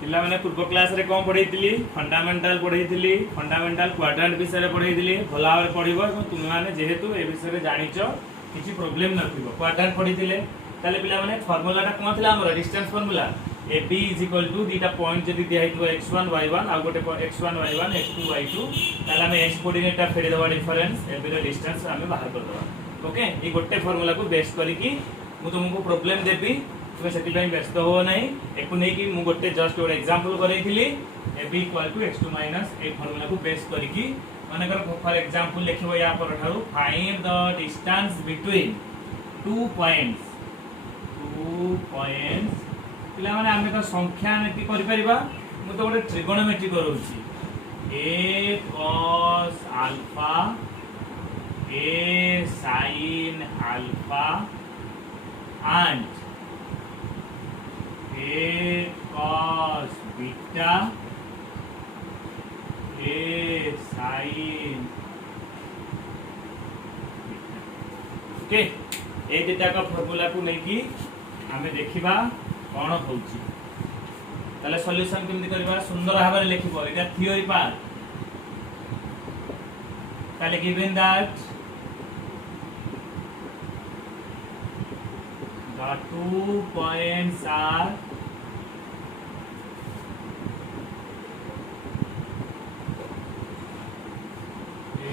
पिला मैंने पूर्व क्लास रे कौन पढ़ी फंडामेंटाल क्वाड्रेंट विषय पढ़ी भल भाव पढ़ो तुम मैंने जेहेतु ए विषय जानिच किसी प्रोब्लेम नथिबो क्वाड्रेंट पढ़ी ताले पिला माने फार्मूला कौन था हमर distance formula A B is equal to दीटा पॉइंट जदी दिया हितो x1 y1 आ गोटे x1 y1 x2 y2 ताले हम x कोऑर्डिनेट ता फेरी देबा डिफरेंस ए बी रो डिस्टेंस हम बाहर कर देबा ओके ई गोटे फार्मूला को बेस करिकि मु तुमको प्रॉब्लम देबी तुम से व्यस्त हो ना एक नहीं कि गोटे जस्ट गोटे एग्जांपल करैथिली A B equal to x2 minus A formula को बेस करिकि मानकर फॉर एग्जांपल लिखिबो या पर ठारू find the distance between two points पिला माने आमे तो संख्या मेट्री करि परिबा मु तो गोटे ट्रिगोनोमेट्री करूची a cos alpha a sin alpha and a cos beta a sin okay A data का फार्मूला को लेकी हमें देखिबा कौन होउची ताले सॉल्यूशन केमति करबा सुंदर भाव में लिखिबो एटा थ्योरी पार्ट ताले given that the 2 points are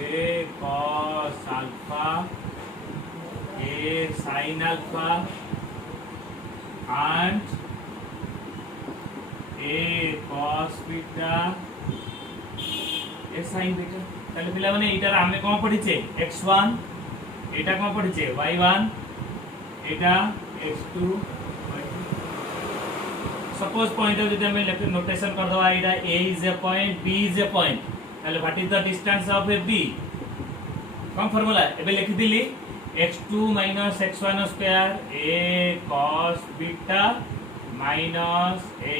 a cos alpha a sin alpha and a cos beta a sin beta ताले पिला माने एटार आमे कोन पढिचे x1 एटा कोन पढिचे y1 एटा x2 सपोज पॉइंट जदि हमें नोटेशन कर दवा एटा a is a point b is a point ताले what is the distance of a b कौन फार्मूला एबे लिखि दिली x2 minus x1 square a cos beta minus a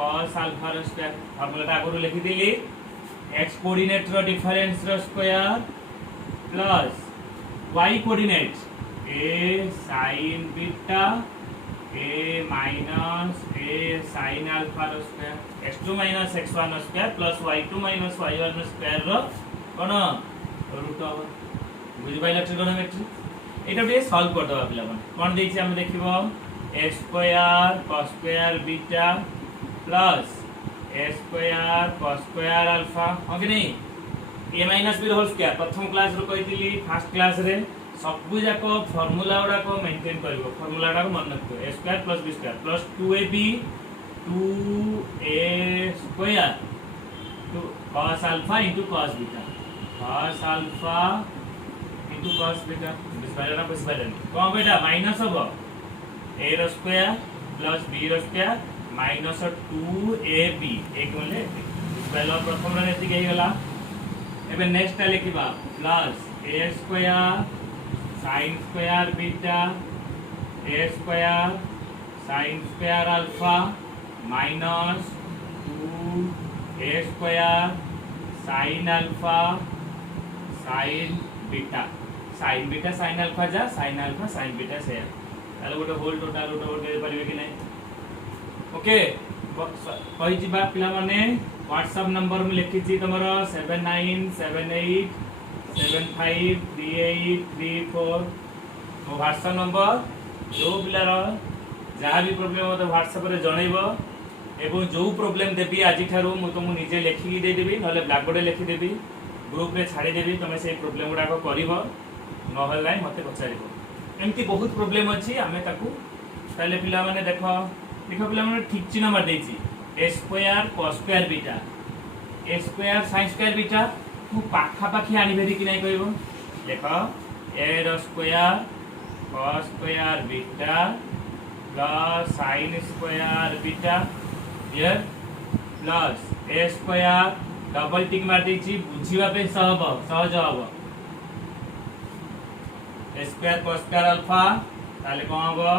cos alpha square formula ता आगु लिखि दिली x कोऑर्डिनेट रो डिफरेंस रो square plus y coordinate a sin beta a minus a sin alpha रो स्क्वायर x2 minus x1 square plus y2 minus y1 square रो कोन रूट ओवर बुझि पाइला ट्रिगोनोमेट्री एटा बे सॉल्व कर दबा पिला कोन देछि हम देखिबो a square cos square beta plus a square cos square alpha हो कि नहीं a minus b whole square प्रथम क्लास रो कहितली फर्स्ट क्लास रे सब जाक फार्मूला गुडा को मेंटेन करबो फार्मूला गुडा को मन रखो a square plus b square plus 2ab 2a square to cos alpha into cos beta cos alpha into cos beta बिस्पाइलर बिस्पाइलर कौन बेटा माइनस हो a रो स्क्वायर प्लस b रो स्क्वायर माइनस 2ab एक बोले बिस्पाइलर प्रथम रे एति गई गला एबे नेक्स्ट लिखिबा plus a square sin square beta a square sin square alpha minus 2a square sin alpha sin beta sin alpha जा sin अल्फा sin बीटा से ताले गोटे होल टोटल रूट दे परिबे कि नहीं ओके कहि जिबा पिला माने व्हाट्सएप नंबर में लिखि छी तमरो 7978 753834 मो व्हाट्सएप नंबर जो पिलार जहाँ भी प्रॉब्लम हो तो व्हाट्सएप रे जणैबो एवं जो प्रॉब्लम देबी आज ठारू मु तुमु निजे लिखि दे देबी नले ब्लैक बोर्ड लिखि देबी ग्रुप रे छाड़ी देबी तमे से प्रॉब्लम गुडा को करिवो न होला मते पचारिबो एमती बहुत प्रॉब्लम अछि हमें ताकू ताले पिला माने देखो पिला माने ठीक चिन्ह मार देछि a square cos square beta a square sin square beta तू पाखा पाखी आनी भेरी कि नहीं कहबो देखो a रो square cos square beta plus sin square beta here plus a square double tick मार देछि बुझिबा पे सहज हबो a square cos square alpha ताले कोन हबो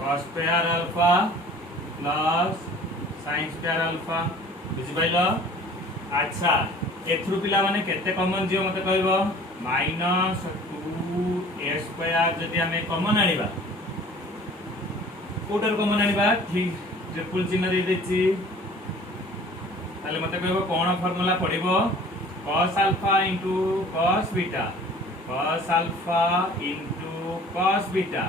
cos square alpha plus sin square alpha बुझि पाइलो अच्छा एथरु पिला माने केते कॉमन जियो मते कहबो माइनस 2a स्क्वायर जदि हमें कॉमन आनिबा कोटर कॉमन आनिबा ठीक ट्रिपल चिन्ह दे देछि ताले मते कहबो कोन formula पड़िबो cos alpha into cos beta cos alpha into cos beta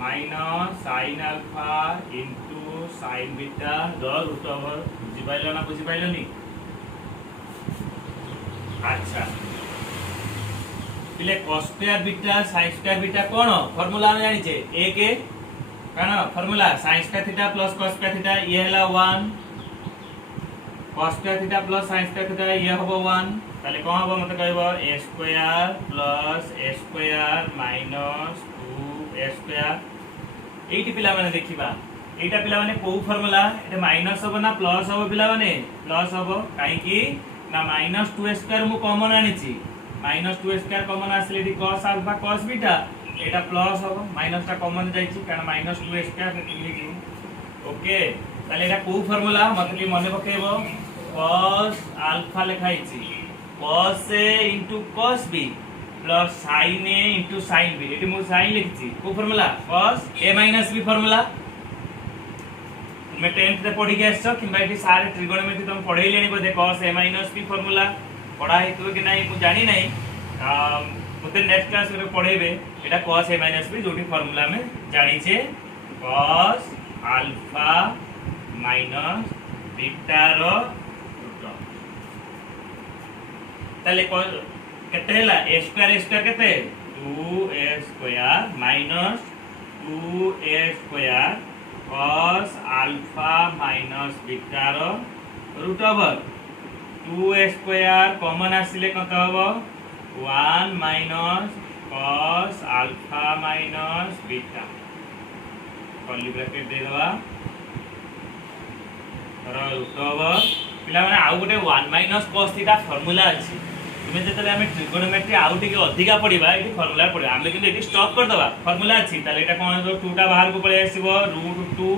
minus sin alpha into sin beta the root over बुझी पाइलो ना बुझी पाइलो नी अच्छा पिले cos square beta sin square beta कोन फार्मूला हम जानि छे a के काना formula sin square theta plus cos square theta ये हला 1 cos square theta plus sin square theta ये होबो 1 ताले कोन होबो मते कहबो a square plus a square minus 2a square eighty पिला माने देखिबा एटा पिला माने को फार्मूला एटा माइनस होबो ना प्लस होबो पिला माने प्लस होबो काई की ना माइनस 2 स्क्वायर मु कॉमन आनिची माइनस 2 स्क्वायर कॉमन आसले दी cos अल्फा cos बीटा एटा प्लस होबो माइनस टा कॉमन जाईची कारण माइनस 2 स्क्वायर लिखि ओके ताले एटा को फार्मूला मतलब मने पकेबो cos अल्फा लिखाईची cos a into cos b plus sin a into sin b एटी मु sin लिखिची को formula cos a minus b formula मैं 10th रे पढ़ी के आछो किबा एटी सारे ट्रिगोनोमेट्री तुम पढ़ै लेनी बोधे cos a minus b formula पढ़ा हेतु कि नहीं मु जानि नहीं मुते नेक्स्ट क्लास रे पढ़ेबे एटा cos a minus b जोटी फार्मूला में जानि छे cos alpha minus beta रो रूट ताले केते हला a square केते 2a square minus 2a square cos alpha minus beta रो root over 2a square common आसिले कत हबो 1 minus cos alpha minus beta curly bracket दे दवा रूट ओवर पिला माने आउ गोटे 1 minus cos थीटा फार्मूला अछि तुमे जतले हमें ट्रिगोनोमेट्री आउ टिके अधिका पढिबा एटी फार्मूला पढिबा हमें किंतु एटी स्टॉप कर दबा फार्मूला अछि ताले एटा कोन हो 2 टा बाहर को पळे आसीबो √2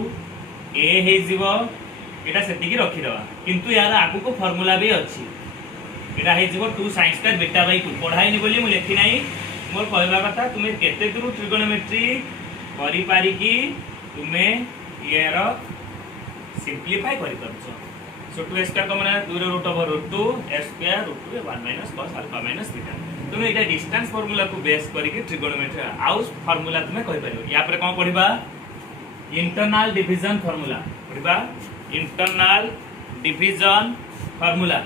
a हे जीवो एटा सेति की रखि दबा किंतु यार आगु को फार्मूला भी अछि एटा हे जीवो 2 sin स्क्वायर बीटा बाय 2 पढाई नि बोली मु लेखि नाही मोर कहबा कथा तुमे केते दूर ट्रिगोनोमेट्री करि पारि की तुमे येरो सिंपलीफाई करि परछो सो 2 स्क्वायर कॉमन है 2 root over √2 a square √2 1 minus cos alpha minus beta तुम एटा डिस्टेंस फार्मूला को बेस करके ट्रिगोनोमेट्री आउ फार्मूला तुमे कहि परियो या पर कोन पढिबा इंटरनल डिवीजन फार्मूला पढिबा इंटरनल डिवीजन फार्मूला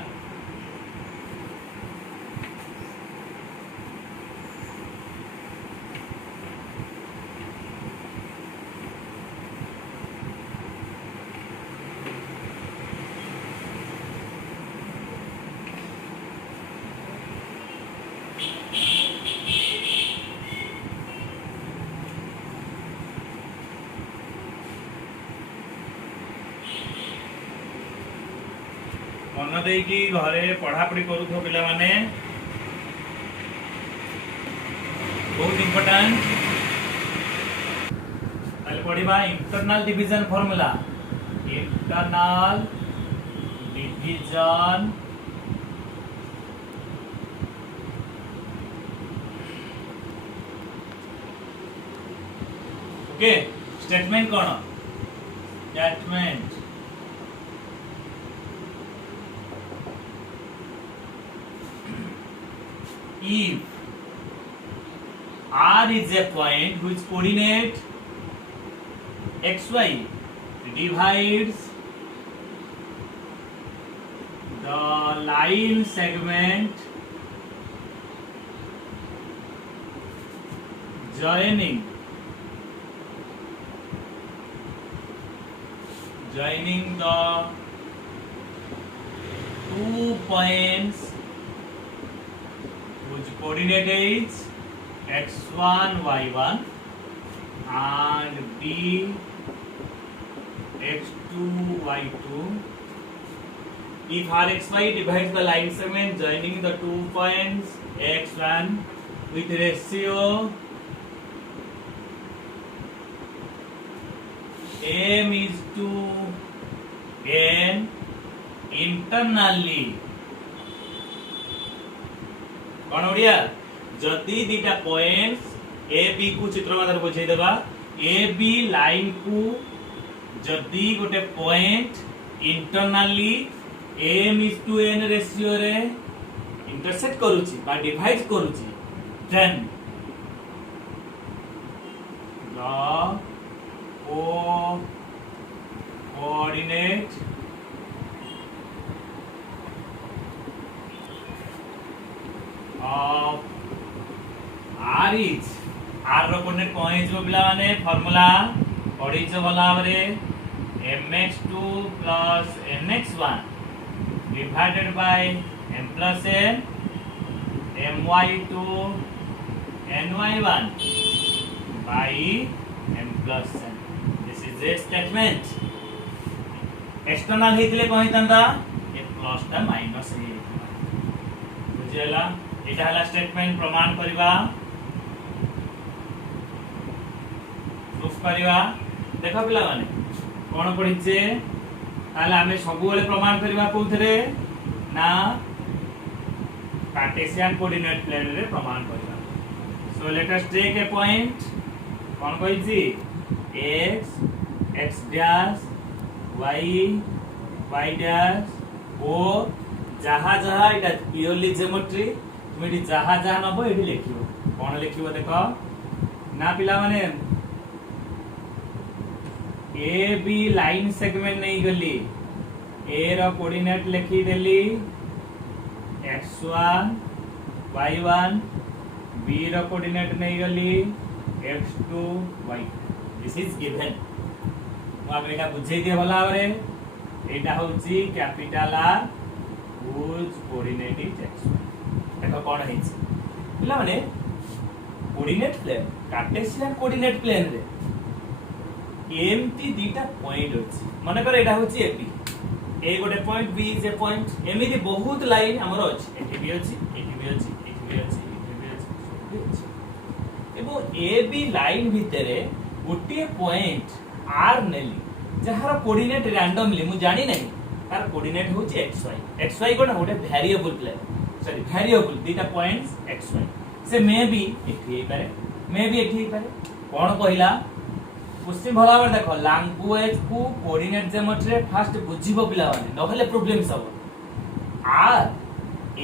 मन देकी घरे पढ़ा पढ़ी करू पिला माने बहुत इंपोर्टेंट ताले पढ़िबा internal division formula internal division okay statement कोन statement if R is a point whose coordinate xy divides the line segment joining the 2 points whose coordinate is x1 y1 and b x2 y2 if rxy divides the line segment joining the 2 points x1 with ratio m is to n internally कौन ओडिया जदी दीटा points A B को चित्र मादर बुझाई देबा ए B line को जदी गोटे point internally m is to n ratio रे इंटरसेक्ट करूची बा डिवाइड करूची then the coordinate of r is r रो कोऑर्डिनेट कोन हिजो पिला माने फार्मूला पढिছো भला भाबरे mx2 nx1 divided by m plus n my2 ny1 by m plus n. This is a statement. External हेतले कोन हितंदा ए प्लस ता माइनस हे बुझियला एटा हला स्टेटमेंट प्रमाण करबा प्रूफ करबा देखो पिला माने कोन पढिचे ताले हमें सब बेले प्रमाण करबा कोथरे ना कार्टेशियन कोऑर्डिनेट प्लेन रे प्रमाण करबा. So let us take a point कोन कहिची x x dash y y dash ओ जहा जहा इटा प्योरली ज्योमेट्री तुम इटी जहा जहा नबो इटी लिखिबो कोन लिखिबो देखो ना पिला माने ए बी लाइन सेगमेंट नहीं गली ए रो कोऑर्डिनेट लिखि देली x1 y1 b रो कोऑर्डिनेट नहीं गली x2 y. This is given मु अब एटा बुझै दिए भला रे एटा होची capital R whose coordinate is x1. देखो कोन हैछि पिला माने coordinate plane cartesian coordinate plane रे एमती दीटा पॉइंट अछि माने कर एटा होछि एपी ए गोटे point B is a point एमिति बहुत लाइन हमर अछि एठी भी अछि एठी भी अछि एठी भी अछि एठी भी अछि सब भी अछि एबो ए बी लाइन भितरे गोटे पॉइंट आर नेली जहार कोऑर्डिनेट रैंडमली मु जानि नै तार कोऑर्डिनेट होछि xy कोन गोटे वेरिएबल प्लेन सॉरी वेरिएबल दीटा पॉइंट्स xy से मे बी एठी हे पारे मे बी एठी हे पारे कोन कहिला क्वेश्चन भला बार देखो लैंग्वेज को कोऑर्डिनेट ज्योमेट्री फास्ट बुझिबो पिला माने नहले प्रॉब्लम सब R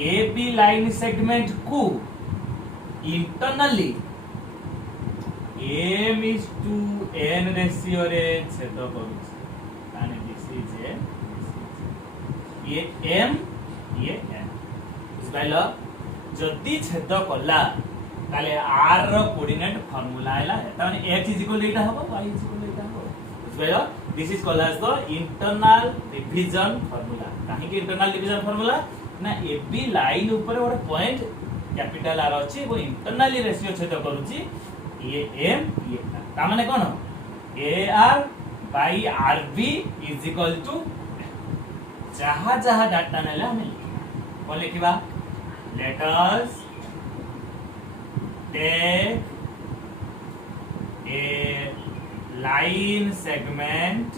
A B line segment को internally m is to n ratio रे छेद करूछ माने दिस इज ए ये m ये n बुझबाइलो जदी छेद कला ताले r रो कोऑर्डिनेट फार्मूला आइला त माने x इज इक्वल एटा हबो y इज इक्वल एटा हबो बुझबाइलो this is called as the internal division formula काहे कि इंटरनल डिवीजन फार्मूला ना ए बी लाइन ऊपर ଗୋଟେ पॉइंट कैपिटल r अछि वो इंटरनली रेशियो छेद करूची ये m ये ता माने कोन ar by rb is equal to जहा जहा डाटा नेला हम कोन लिखिबा let us take a line segment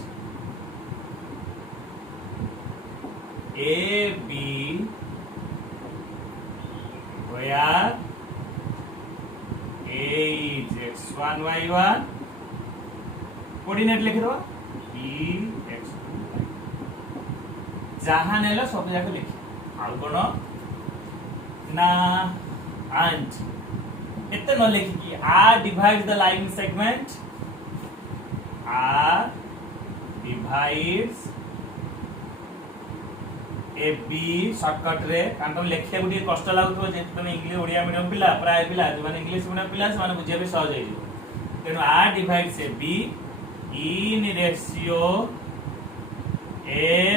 AB where A is x1 y1 coordinate लिख दो E x2 y जहां नेला सब जाके लिखि आउ कोन ना and इतने न लिखी कि R divides the line segment R divides A B shortcut रे कान तुम लिखे गुडी कष्ट लागुतो जे तुम इंग्लिश ओडिया मीडियम पिला प्राय पिला जे माने इंग्लिश मीडियम पिला से माने बुझे भी सहज होई तेनो R divides A B in ratio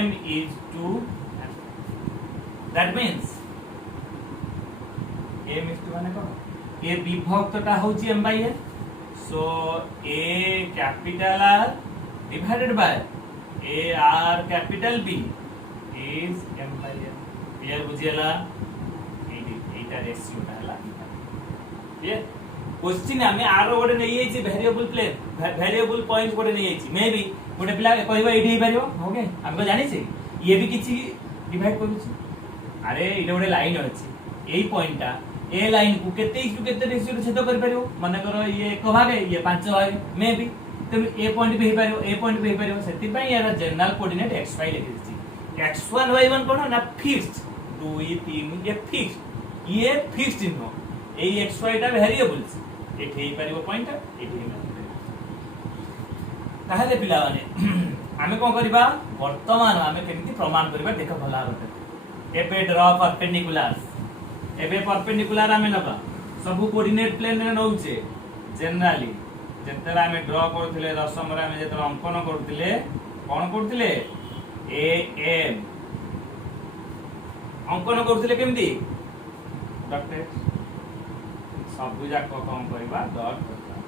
m is to that means m is to माने कोन ए विभक्तटा होची m by n so a capital R divided by a r capital B is m by n clear बुझियला एटा ratio टा हला clear question हमें are गोटे नै आइछि variable plane variable point गोटे नै आइछि मे बी गोटे पिला कहबा एठी हे परियो ओके हमको जानि छी ये भी किछि डिवाइड करू छी अरे इले गोटे लाइन अछि एई पॉइंटटा ए लाइन को केते इस केते रेशियो छेद कर परियो माने करो ये एक भाग है ये 5 भाग मे बी तो ए पॉइंट भी हे परियो ए पॉइंट भी हे परियो सेति पई यार जनरल कोऑर्डिनेट xy लिखि छि x1 y1 कोन ना फिक्स्ड 2 3 ये फिक्स्ड चिन्ह ए xy टा वेरिएबल्स एठी हे परिबो पॉइंट एठी हे ताहले पिला माने आमे कोन करबा वर्तमान आमे केमिति प्रमाण करबा देख भला होते एबे ड्रॉ परपेंडिकुलर एबे परपेंडिकुलर आमे नबा सब कोऑर्डिनेट प्लेन रे नउचे जनरली जेतरा आमे ड्रॉ करथिले दशम रे आमे जेतरा अंकन करथिले कोन करथिले ए एम अंकन करथिले केमिति डॉटेड सब जाक कोन करबा डॉट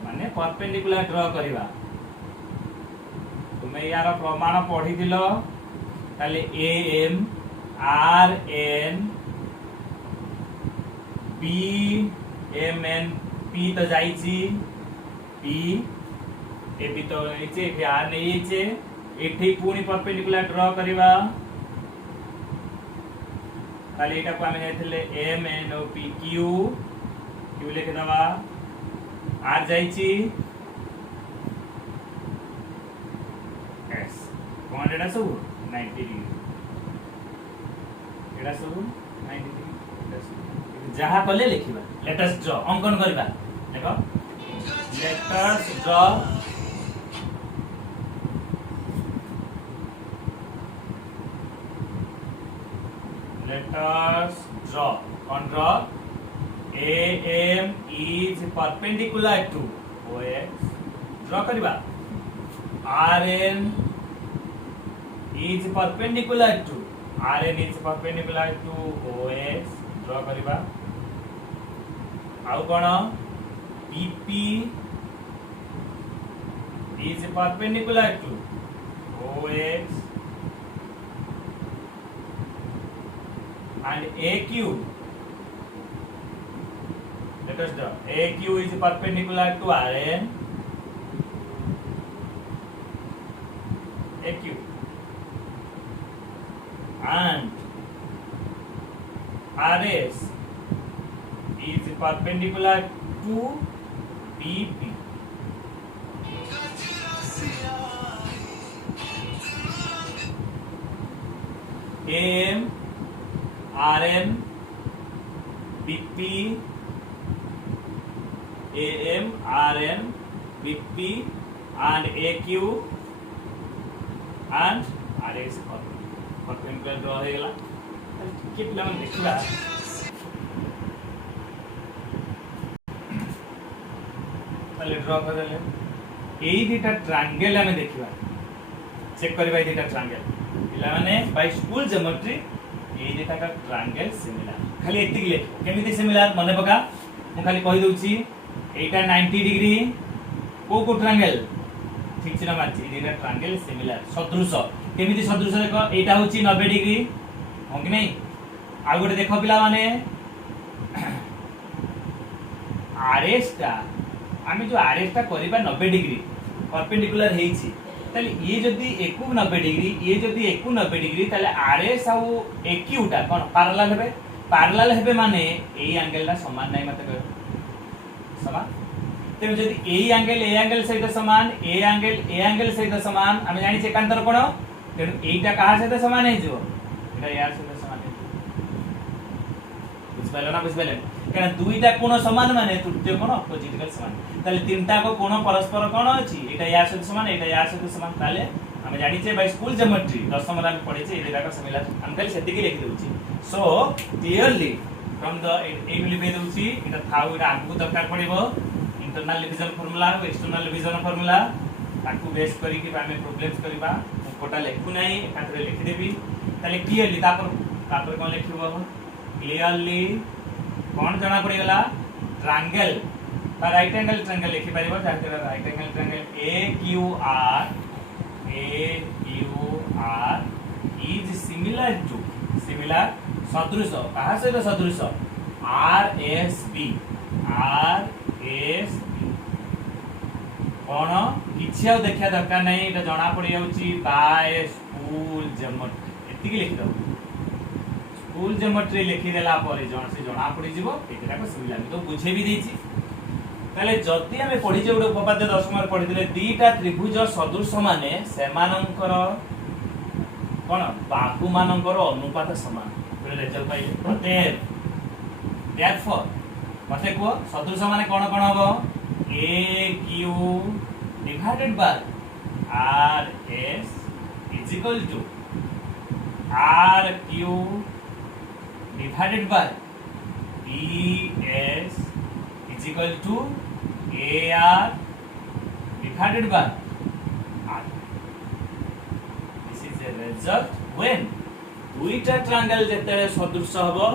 माने परपेंडिकुलर ड्रॉ करबा तुम्हें यार प्रमाण पढ़ी दिलो ताले A M R N B M N P तो जाईची पी ए बी तो एचे ए आर नहीं एचे एठी पूरी परपेंडिकुलर ड्रॉ करबा ताले एटा को हमें जाइथिले M N O P Q Q लिख दवा आर जाईची कौन एडा सब 90 डिग्री एडा सब 90 डिग्री जहा कले लिखिबा लेट अस ड्रॉ अंकन करबा देखो let us draw on draw AM is perpendicular to OX draw करिबा RN is perpendicular to OX draw करिबा आउ कोन PP is perpendicular to OX and AQ let us draw AQ is perpendicular to RN AQ and RS is perpendicular to BP AM RN BP AM RN BP and AQ and RS perpendicular draw हे गेला के पिला मन देखला पहले draw कर देले एई दिटा triangle हमें देखिबा चेक करबा एई दिटा ट्रायंगल पिला माने बाय स्कूल ज्योमेट्री एई दिटा का ट्रायंगल सिमिलर खाली एतिक ले केमिति सिमिलर मने पका मु खाली कहि दउची एटा 90 डिग्री को ट्रायंगल ठीक छै ना मारची एई दिटा ट्रायंगल सिमिलर सदृश केमिति सदृश देखो एटा होची 90 डिग्री हो कि नहीं आ गोटे देखो पिला माने आरएस टा आमे जो आरएस टा करिबा 90 डिग्री परपेंडिकुलर हेची ताले ये जदी एकु 90 डिग्री ये जदी एकु 90 डिग्री ताले आरएस आ एक्यू टा कोन पैरेलल हेबे माने एई एंगल टा समान नै मते कह समान तेम जदी ए एंगल सहित समान ए एंगल सहित समान आमे जानि छै एकांतर कोण तेनु एटा कहा सहित समान हे जो एटा यार सहित समान हे बुझबेले कारण दुईटा कोण समान माने तृतीय कोण अपोजिटिकल समान ताले तीनटा को कोण परस्पर कोण अछि एटा यार सहित समान एटा यार सहित समान ताले आमे जानि छै बाय स्कूल ज्योमेट्री दशम रा पढे छै एटा का सिमिलर हम खाली सेति के लिखि दउची सो क्लियरली फ्रॉम द एट लिखि दउची एटा थाउ एटा आगु दरकार पड़िबो इंटरनल डिवीजन फार्मूला और एक्सटर्नल डिवीजन फार्मूला ताकू बेस करी कि हमें प्रॉब्लम्स करबा कोटा लिखु नाही एकांतरे लिखि देबी ताले क्लियरली तापर कोन लिखिबो क्लियरली कोन जाना पड़ी गला ट्रायंगल बा राइट एंगल ट्रायंगल लिखि परिबो जाते right angle triangle AQR is similar सदृश कहा से सदृश RSB कोन किछि आ देखिया दरकार नै एटा जणा पड़ी जाउची बाय स्कूल ज्योमेट्री एति कि लिखि दो स्कूल ज्योमेट्री लिखि देला परे जण से जणा पड़ी जिवो एटा को सिमिलर तो बुझे भी देछि ताले जति हमें पढि जे उडे उपपाद्य दशम रे पढि दिले दीटा त्रिभुज सदृश माने सेमानंकर कौन बाहु मानकर अनुपात समान रिजल्ट पाइले अतएव देयरफॉर मते को सदृश माने कोन कोन हबो A Q divided by R S is equal to R Q divided by B S is equal to A R divided by R. This is the result when दुईटा ट्रायंगल जेते सदृश हबो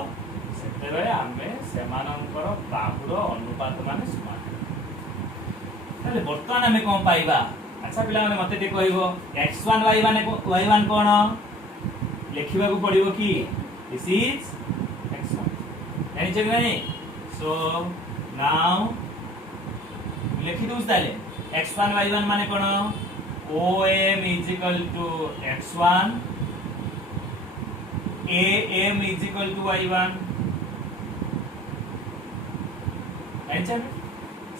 सेते आमे सेमानंकर बाहुर अनुपात माने समान. ताले वर्तमान आमे कोन पाइबा अच्छा पिला माने मते ते कहइबो x1 y1 कोन लिखिबा को पड़िबो कि दिस इज x1 एनी जगह नहीं. सो नाउ लिखि दोस ताले x1 y1 माने कोन OM is equal to x1 AM is equal to y1.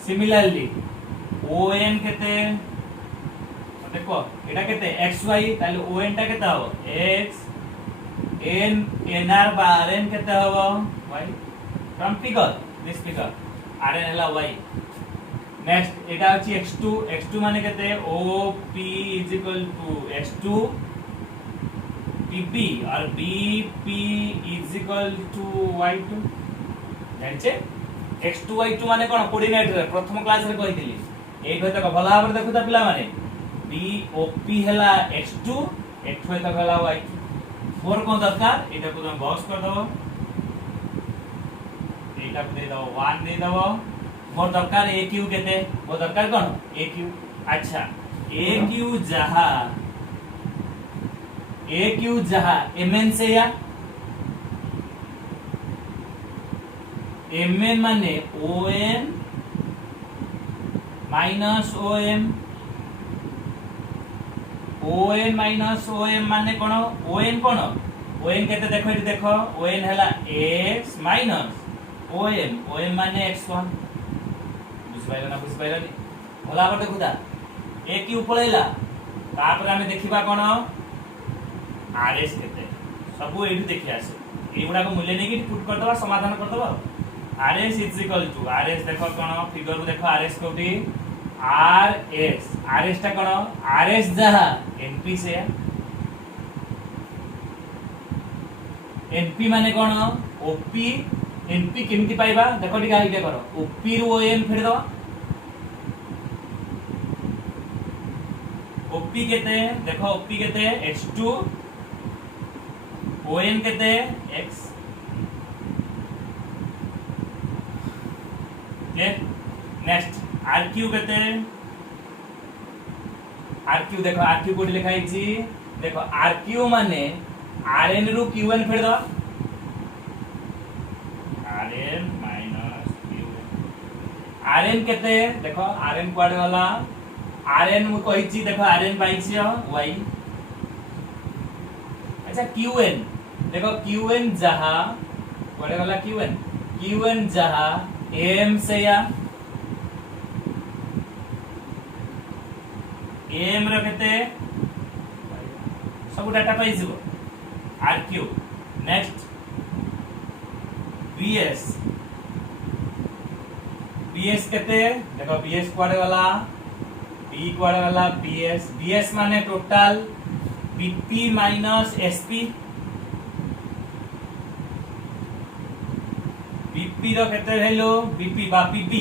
Similarly ON केते देखो एटा केते xy ताले ON टा केते हो x n nr बार n केते हो y from figure this figure rn हला y. नेक्स्ट एटा अछि x2 माने केते OP is equal to x2 PP और BP is equal to y2 जानछे x2 y2 माने कोन कोऑर्डिनेट रे प्रथम क्लास रे कहितली ए कहि तक भला भाबरे देखुता पिला माने BOP हला x2 x2 तक हला y2 मोर कोन दरकार एटा को हम बॉक्स कर दबो एटा को दे दो 1 दे दबो मोर दरकार AQ केते मोर दरकार कोन AQ. अच्छा AQ जहा MN से या MN माने ON minus OM ON minus OM माने कोन ON केते देखो एठी देखो ON हला x माइनस OM माने x1 बुझ पाइला नी भला पर देखुदा AQ पळैला तापर हमें देखिबा कोन RS केते सब एठी देखि आसे एगुडा को मूल्य नेकी पुट कर दबा समाधान कर दबा. RS is equal to RS देखो कोन फिगर को देखो RS कोठी RS टा कोन RS जहा NP से NP माने कोन OP NP केमति पाइबा देखो ठीक आइडिया करो OP रु OM फेर दबा OP केते देखो OP केते x2 ON केते x के नेक्स्ट RQ केते RQ देखो RQ कोडी लिखा हिची देखो RQ माने RN रु QN फेर दो RN माइनस QN RN केते देखो RN क्वाड वाला RN मु कहिची देखो RN पाइछि y. अच्छा QN देखो QN जहा क्वाड वाला QN जहा AM से या AM रखते सब डाटा पाई जीवो RQ. नेक्स्ट BS केते देखो BS क्वाड वाला B क्वाड वाला BS माने total BP minus SP BP रो केते हेलो BP बा PP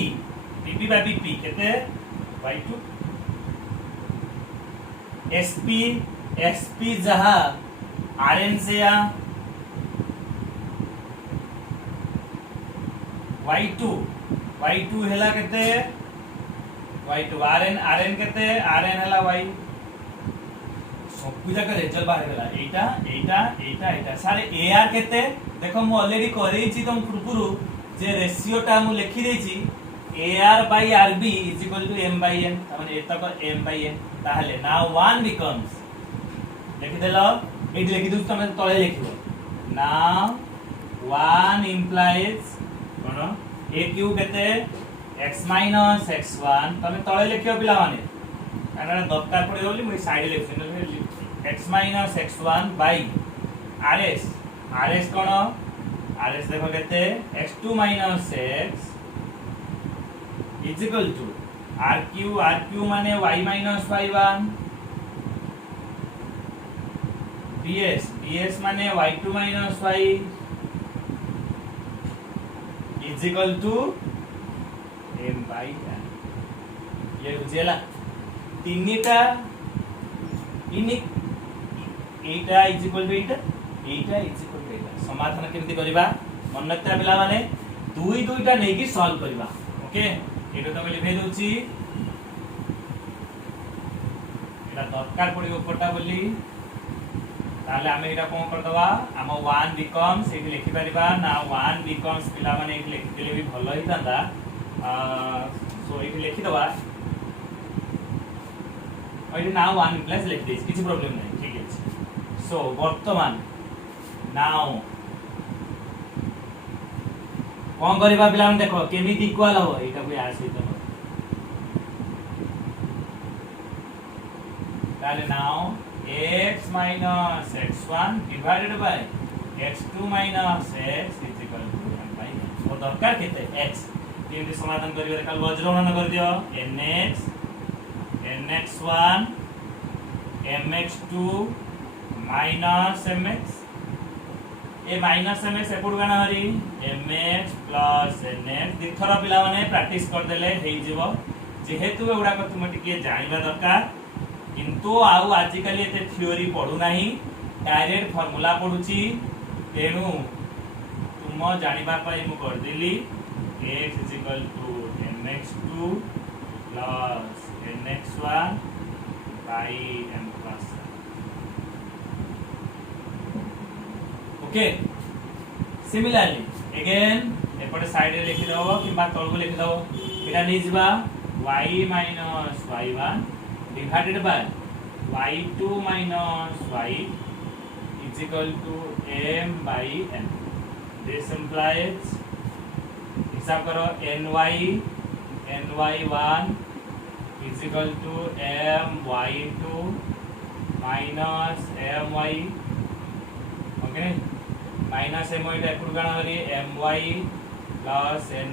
बा BP केते y2 SP जहा RN से या y2 हेला केते y2 RN केते RN हेला y सब पूजा का रिजल्ट बाहर गेला एटा सारे AR केते देखो मु ऑलरेडी करेछि तुम पुरपुरु जे रेशियो टा मु लिखि देछि AR by RB is equal to M by N तामाने एतक M by N ताहले नाउ 1 becomes लिखि देलो एठी लिखि दुस तमे तळे लिखिबो नाउ 1 implies कोन AQ केते x minus x1 तमे तळे लिखियो पिला माने कारणा दरकार पड़े बोली मु साइड लिखि x minus x1 by rs rs कौन rs देखो केते x2 minus x is equal to rq माने y माइनस y1 ds माने y2 minus y is equal to m by n। ये बुझेला तीनटा इनिक एटा इज इक्वल टू एटा इज इक्वल टू एटा समाधान केमति करबा मन रखता पिला माने दुई दुईटा नै कि सॉल्व करबा ओके एटा तो लिखै दोची एटा दरकार पड़ी ऊपरटा बोली ताले आमे एटा कोन कर दवा हम 1 बिकम्स एठी लिखि परिबा ना 1 बिकम्स पिला माने एठी लिखि देले भी भलो ही तांदा सो एठी लिखि दवा एठी ना 1 प्लस लिखि देस किछि प्रॉब्लम नै ठीक है। सो वर्तमान नाउ कोन करबा पिला माने देखो केमिति इक्वल हो एटा को आ सहित ताले now x minus x1 divided by x2 minus x is equal to m by n। और दरकार केते x केमि समाधान करिवे काल वज्रगणन कर दियो nx nx1 mx2 minus mx ए माइनस mx एपुड गाना हरी mx plus nx दिथरा पिला माने प्रैक्टिस कर देले हेइ जीवो जेहेतु एउडा को तुम टिके जानिबा दरकार किंतु आउ आजिकली एते थ्योरी पढु नाही डायरेक्ट फार्मूला पढुची तेनु तुम जानिबा पई मु कर देली x is equal to mx2 plus nx1 by m plus okay similarly again एपटे साइड रे लिखि दबो किबा तळगु लिखि दबो एटा नै जिबा y minus y1 divided by y2 minus y is equal to m by n। This implies हिसाब करो ny1 is equal to my2 minus my okay minus my टा एपुड गाना हरी my plus ny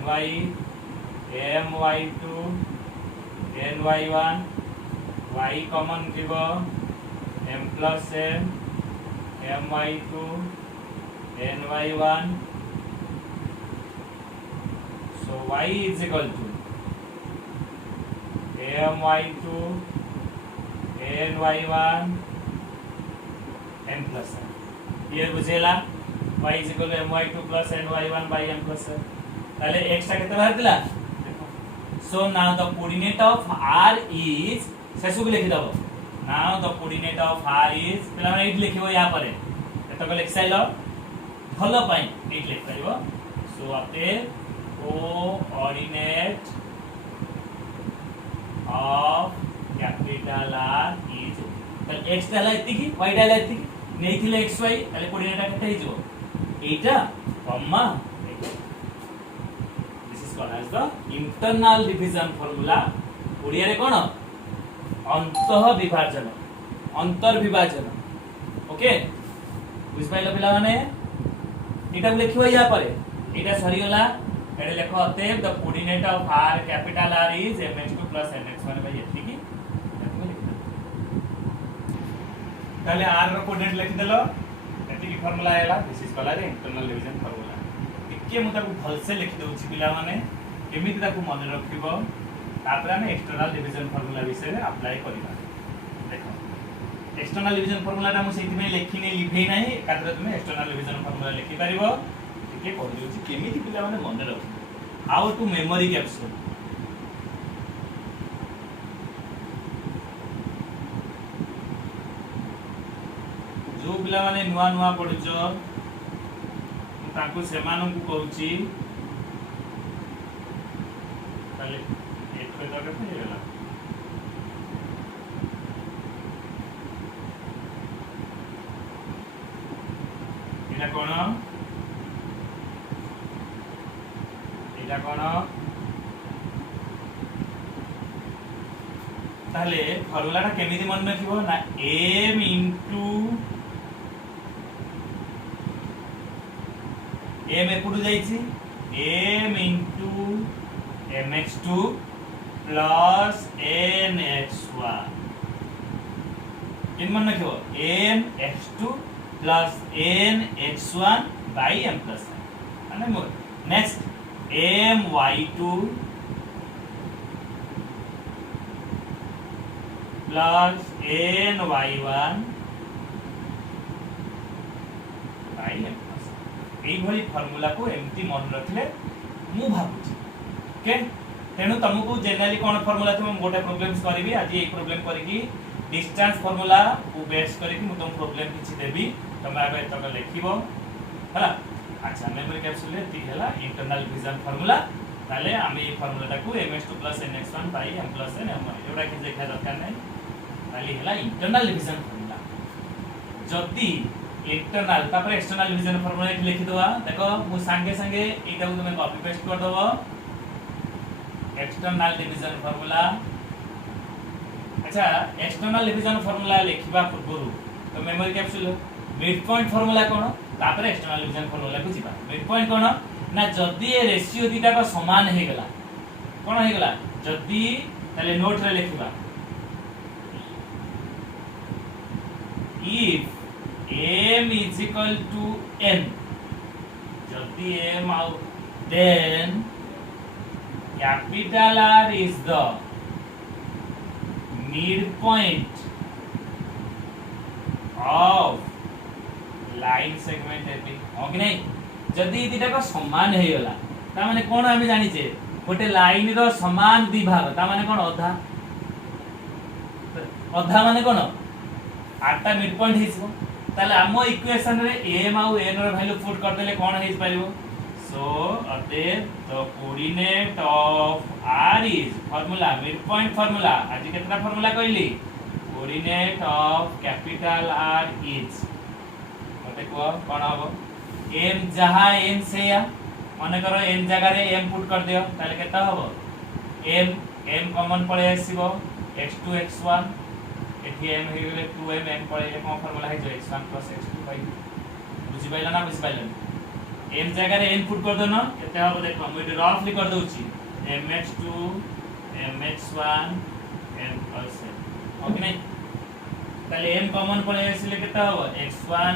my2 ny1 y common दिबो m plus n my2 ny1 so y is equal to my2 ny1 m plus n। ये बुझेला y is equal to my2 plus ny1 by m plus n ताले x टा केते बाहर दिला so now the coordinate of r is सेसु को लिखि दबो now the coordinate of r is पिला माने 8 लिखिबो या परे एतक लिख साइलो भलो पाई 8 लिख परिबो सो आपते coordinate of capital R is त x डाला इतिकी y डाला इतिकी नै थिले xy ताले कोऑर्डिनेट केते हिजो एटा comma this is called as the internal division formula Odia रे कोन अंतः विभाजन अंतर विभाजन ओके बुझ पाइलो पिला माने एटा लिखिबो या परे एटा सरी गला एडे लेखो अते the coordinate of r capital R is mx2 plus nx1 by एथि की ताले r रो कोऑर्डिनेट लिखि देलो एथि की फार्मूला आइला this is called internal division formula टिके मु ताकू भलसे लिखि दउछि पिला माने केमिति ताकू मन रखिबो तापर हम एक्सटर्नल डिवीजन फार्मूला विषय में अप्लाई करिबा देखो एक्सटर्नल डिवीजन फार्मूला ता मु सेति में लिखि नै लिखै नाही कात्र तुमे एक्सटर्नल डिवीजन फार्मूला लिखि परिबो टिके पढि होछि केमिति पिला माने मन रखिबो हाउ टू मेमोरी कैप्सूल जो पिला माने नुवा नुवा पढुचो ताकू सेमानन को कहूची ताले एक पे तो केते हेला एटा कोन ताहले फॉर्मूलाटा केमिति मन रखिबो ना m इनटू m एपुटू जाईची m into mx2 plus nx1 इन मन रखिबो mx2 plus nx1 by m plus माने मोर next my2 plus ny1 by m plus एई भली फार्मूला को एमती मन रखले मु भाबुची ओके तेनु तुमको जनरली कोन फार्मूला तुम गोटे प्रॉब्लम्स करबी आज ए प्रॉब्लम करकी डिस्टेंस फार्मूला को बेस करकी मु तुम प्रॉब्लम किछि देबी तुम आबे तक लिखिबो हला अच्छा मेमोरी कैप्सूल रे ती हला इंटरनल डिवीजन फार्मूला ताले आमे ए फार्मूलाटा को mx2 nx1 m n एवडा कि देखा दरकार नै ताले हला इंटरनल डिवीजन फार्मूला जदी इंटरनल तापर एक्सटर्नल डिवीजन फार्मूला लिखि दवा देखो मु संगे संगे एटा को तुम कॉपी पेस्ट कर दबो एक्सटर्नल डिवीजन फार्मूला अच्छा एक्सटर्नल डिवीजन फार्मूला लिखिबा पूर्व तो memory capsule mid point formula कोन तापर एक्सटर्नल डिवीजन फार्मूला को जिबा मिड पॉइंट कोन ना जदी ए रेशियो दीटा को समान हे गेला कोन हे गेला जदी ताले नोट रे लिखिबा if m is equal to n जदी m out then capital R is the midpoint of line segment AB हो कि नहीं जदी दिटा को समान हे गला ता माने कोन हमें जानि छे गोटे लाइन रो समान विभाग ता माने कोन अधा अधा माने कोन आठटा मिड पॉइंट हिसबो ताले आमो इक्वेशन रे m आउ n रो वैल्यू पुट कर देले कोन हिस पारिबो सो अतएव the coordinate of r is formula mid point formula आज कितना फार्मूला कहली coordinate of capital R is मते को कोन हबो m जहां n से या माने करो n जगह रे m पुट कर दियो ताले केता हबो m कॉमन पळे आसीबो x2 x1 एठी m हे गेले 2m m पळे कोन फार्मूला है जो x1 x2 बाय बुझि पाइला ना बुझि पाइला m जगह रे n पुट कर दो ना केते हबो देखो मु रफली कर दोछि mx2 mx1 m plus okay नहीं ताले m कॉमन पळे आसीले केता हबो x1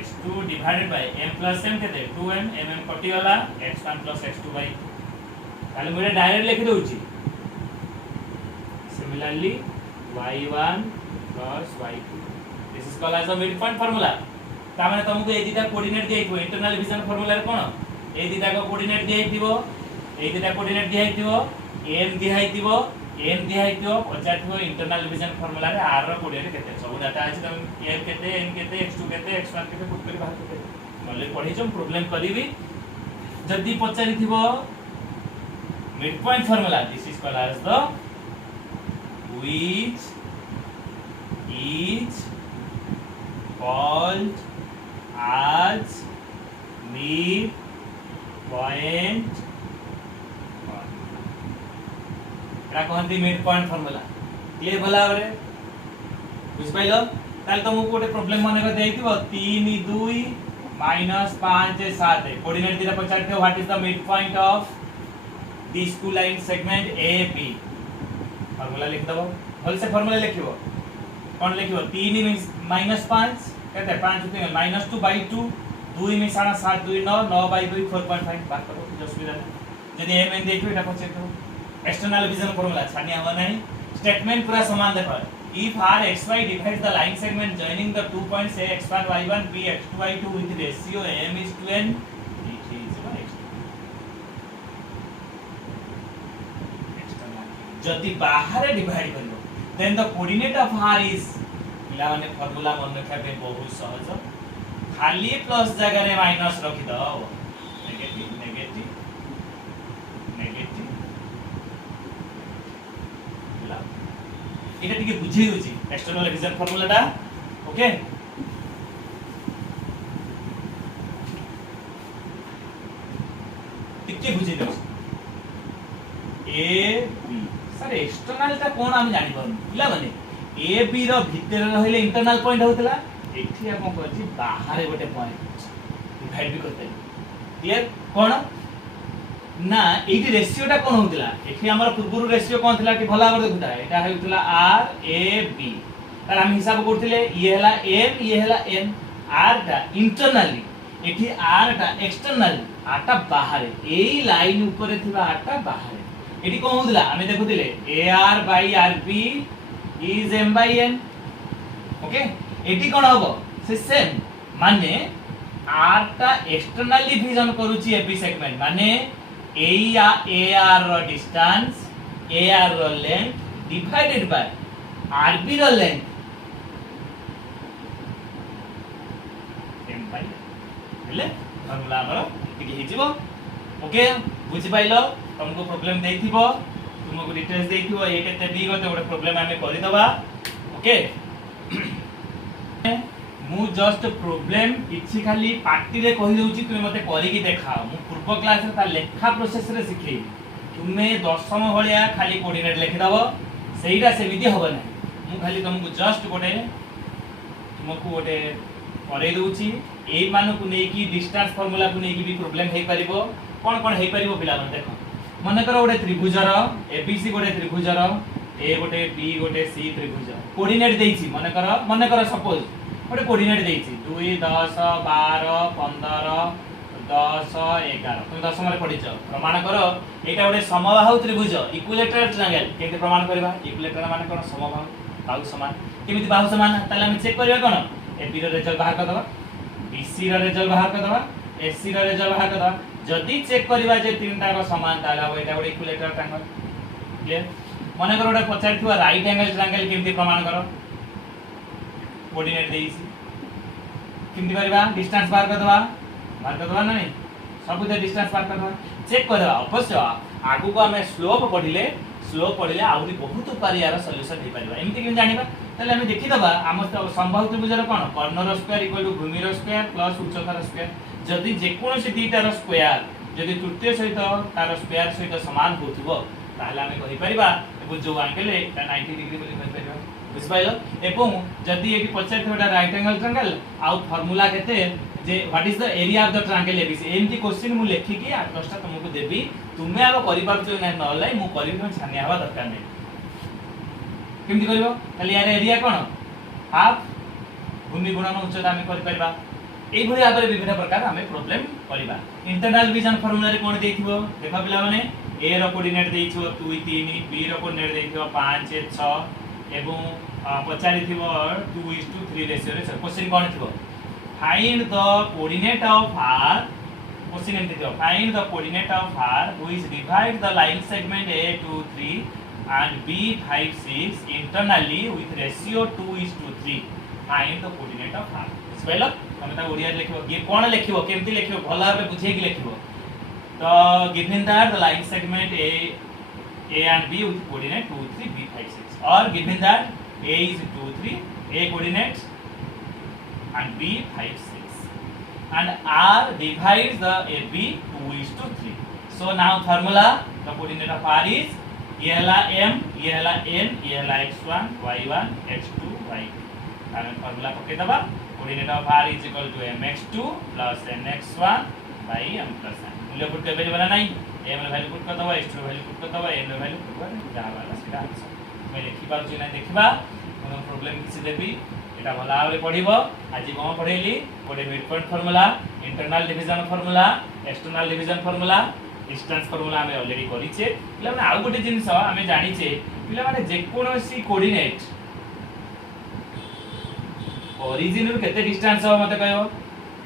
x2 divided by m plus m केते 2m mm कटि वाला x1 x2 बाय ताले मु डायरेक्ट लिखि दोछि similarly y1 plus y2 this is called as a midpoint formula ता माने तुमको ए दिटा कोऑर्डिनेट दिइबो इंटरनल डिवीजन फार्मूला रे कोन ए दिटा को कोऑर्डिनेट दिइबो ए दिटा कोऑर्डिनेट दिइबो m दिइबो n दिइबो पचाथिबो इंटरनल डिवीजन फार्मूला रे r रो कोऑर्डिनेट केते सब डाटा अछि तुम m केते n केते x2 केते x1 केते पुट करी बाहर केते नले पढी हम प्रॉब्लम करिवि जदी पचारिथिबो mid point formula this is called as the which is called as mid point एरा कहंती मिड पॉइंट फार्मूला क्लियर भला रे बुझ पाइलो ताल तुमको गोटे प्रॉब्लम माने को देइथिबो 3 2 -5 7 कोऑर्डिनेट दिरा पचारते what is the mid point of this two line segment AB formula लिख दबो होल से फार्मूला लिखिबो कोन लिखिबो 3 -5 केते 5 -2 बाय 2 2 में 7 2 9 9 बाय 2 4.5 बात करो कुछ असुविधा नहीं यदि m n देखियो एटा पछे तो एक्सटर्नल डिवीजन फार्मूला छानी हवा नहीं स्टेटमेंट पूरा समान देखो if r xy divides the line segment joining the 2 points a x1 y1 b x2 y2 with ratio m is to n it is जति बाहर डिवाइड करियो then the coordinate of r is पिला माने formula मन रखा पे बहुत सहज खाली प्लस जगह रे माइनस रखि दो नेगेटिव नेगेटिव नेगेटिव पिला एटा टिके बुझै होची एक्सटर्नल डिवीजन फार्मूलाटा ओके टिके बुझै दो a b सर एक्सटर्नल टा कोन हम जानि पारु पिला माने ए बी रो भितर रहले इंटरनल पॉइंट होतला एठी हम करछि बाहर गोटे पॉइंट डिवाइड भी करते क्लियर कोन ना एठी रेशियो टा कोन होतला एठी हमर पूर्व रेशियो कोन थिला कि भला भाबे देखुता एटा हेउतला आर ए बी तार हम हिसाब करथिले ये हला एम ये हला एन आर टा इंटरनली एठी आर टा एक्सटर्नल आर टा बाहर एई लाइन ऊपर थिबा आर टा बाहर एठी कोन होतला हमें देखुथिले A R by R B is M by N okay एठी कोन होबो से सेम माने आर टा एक्सटर्नली डिवीजन करूची एबी सेगमेंट माने ए आर रो डिस्टेंस ए आर रो length divided by R B रो लेंथ एम बाय हेले फॉर्मूला हमर ठीक हिजिबो ओके बुझि पाइलो तुमको प्रॉब्लम देइथिबो तुमको डिटेल्स देइथिबो ए केते बी गते ओडे प्रॉब्लम हमें करि दबा ओके मु जस्ट प्रॉब्लम किछि खाली पार्टी रे कहि दउची तुमे मते करि की देखाओ मु पूर्व क्लास रे ता लेखा प्रोसेस रे सिखै तुमे दशम भलिया खाली कोऑर्डिनेट लिखि दबो सेइडा सेमिति होबो नै मु खाली तुमको जस्ट गोटे तुमको गोटे करे दउची एई मानको नै की डिस्टेंस फार्मूला को नै की भी प्रॉब्लम हे परिबो कोन हे परिबो पिला मन देखो मन कर गोटे त्रिभुज रो एबीसी गोटे त्रिभुज रो ए गोटे बी गोटे सी त्रिभुज कोऑर्डिनेट देइची मन कर सपोज गोटे कोऑर्डिनेट देइची 2 10 12 15 10 11 तुम दशम रे पढिछ प्रमाण करो एटा गोटे समबाहु त्रिभुज इक्विलेटरल ट्रायंगल केते प्रमाण करबा इक्विलेटरल माने कोन समबाहु बाहु समान केमिति बाहु समान ताले हम चेक करबा कोन ए बी रो रिजल्ट बाहर कर दबा बीसी रो रिजल्ट बाहर कर दबा एसी रो रिजल्ट बाहर कर दबा जदी चेक करबा जे तीनटा को समान ताले हो एटा गोटे इक्विलेटरल ट्रायंगल क्लियर माने कर गोटे पचार थिवा राइट एंगल ट्रायंगल केमिति प्रमाण करो कोऑर्डिनेट देइसी केमिति करबा डिस्टेंस बाहर कर दबा ना नहीं सब दे डिस्टेंस बाहर कर दबा चेक कर दबा अवश्य आगु को हमें स्लोप पढिले आउरी बहुत उपाय यार सॉल्यूशन हे परिबा एमिति कि जानिबा तले हमें देखि दबा हम संभाव्य त्रिभुजर कोन कर्णर स्क्वायर इक्वल टू भूमिर स्क्वायर प्लस उच्चतार स्क्वायर जदि जे कोनोसी दीटार स्क्वायर जदि तृतीय सहित तार स्क्वायर सहित समान होथिबो ताहले हमें कहि परिबा एबो जो एंगल एटा 90 डिग्री बोली कहि परिबा बुझ पाइलो एवं जदि एटी पचार थोड़ा राइट एंगल ट्रायंगल आउ फार्मूला केते जे what is the area of the triangle ABC एमती क्वेश्चन मु लेखि कि 8-10टा तुमको देबी तुमे आब करि पारछो नै नलै मु करि तुम छानिया हवा दरकार नै केमती करबो खाली यार एरिया कोन हाफ भूमि गुणन उच्चता हम करि परबा एई भली आबरे विभिन्न प्रकार हमें प्रॉब्लम करबा इंटरनल डिवीजन फार्मूला रे कोन देइथिबो देखा पिला माने ए रो कोऑर्डिनेट देइथिबो 2 3 बी रो कोऑर्डिनेट देइथिबो 5 6 एवं पचारि थिबो 2:3 रेशियो रे क्वेश्चन कोन थिबो find the coordinate of r question and थिबो find the coordinate of r which divide the line segment a23 and b56 internally with ratio 2:3 find the coordinate of r spell हम ता ओडिया लिखबो ये कोन लिखबो केमती लिखबो भला भाबे बुझे कि लिखबो तो given that the line segment a and b with coordinate 2 3 b56 or given that a is 2 3 a coordinates and b 5 6 and r divides the ab 2:3 so now formula the coordinate of r is ये हला m ये हला n ये हला x1 y1 x2 y2 हम formula पके दबा coordinate of r is equal to mx2 nx1 m n मूल्य पुट के बना नहीं m रे वैल्यू पुट कर दबा x2 वैल्यू पुट कर दबा n रे वैल्यू पुट कर जा वाला सीधा आंसर मैं लिखि पार छी ना देखबा कोनो प्रॉब्लम किछि देबी एटा भला आबे पढिबो आज कोन पढेली कोडे mid point formula internal division formula external division formula distance formula हमें ऑलरेडी करिचे पिला माने आ गोटे जिंस हमें जानिचे पिला माने जे कोनोसी कोऑर्डिनेट ओरिजिन रो केते डिस्टेंस हो मते कहयो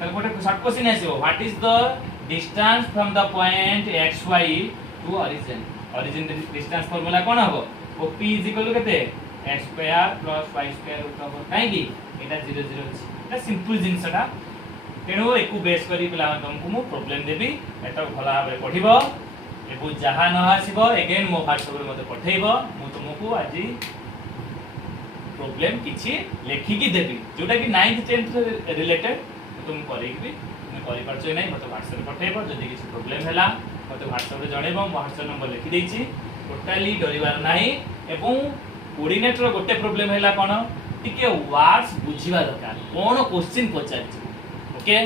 त गोटे शॉर्ट क्वेश्चन आसीबो what is the distance from the point xy to origin distance formula कोन हबो op is equal to केते x square plus y square root over काहे की एटा 0 0 अछि एटा सिंपल जिंसटा तेणु एकु बेस करी पिला तुमको मु प्रॉब्लम देबी एटा भला भाबे पढिबो एबु जहा न आसीबो अगेन मो व्हाट्सएप रे मते पठेइबो मु तुमको आज प्रॉब्लम किछि लेखि की देबी जोटा कि 9th 10th रिलेटेड तुम करेबी तुम करि परछो नै मते व्हाट्सएप रे पठेइबो जदी किछि प्रॉब्लम हैला मते व्हाट्सएप रे जणेबो मो व्हाट्सएप नंबर लिखि देइछि टोटाली डरिबार नाही एवं कोऑर्डिनेटर रो गोटे प्रॉब्लम हैला कोन टिके वर्ड्स बुझिबा दरकार कोन क्वेश्चन पचार ओके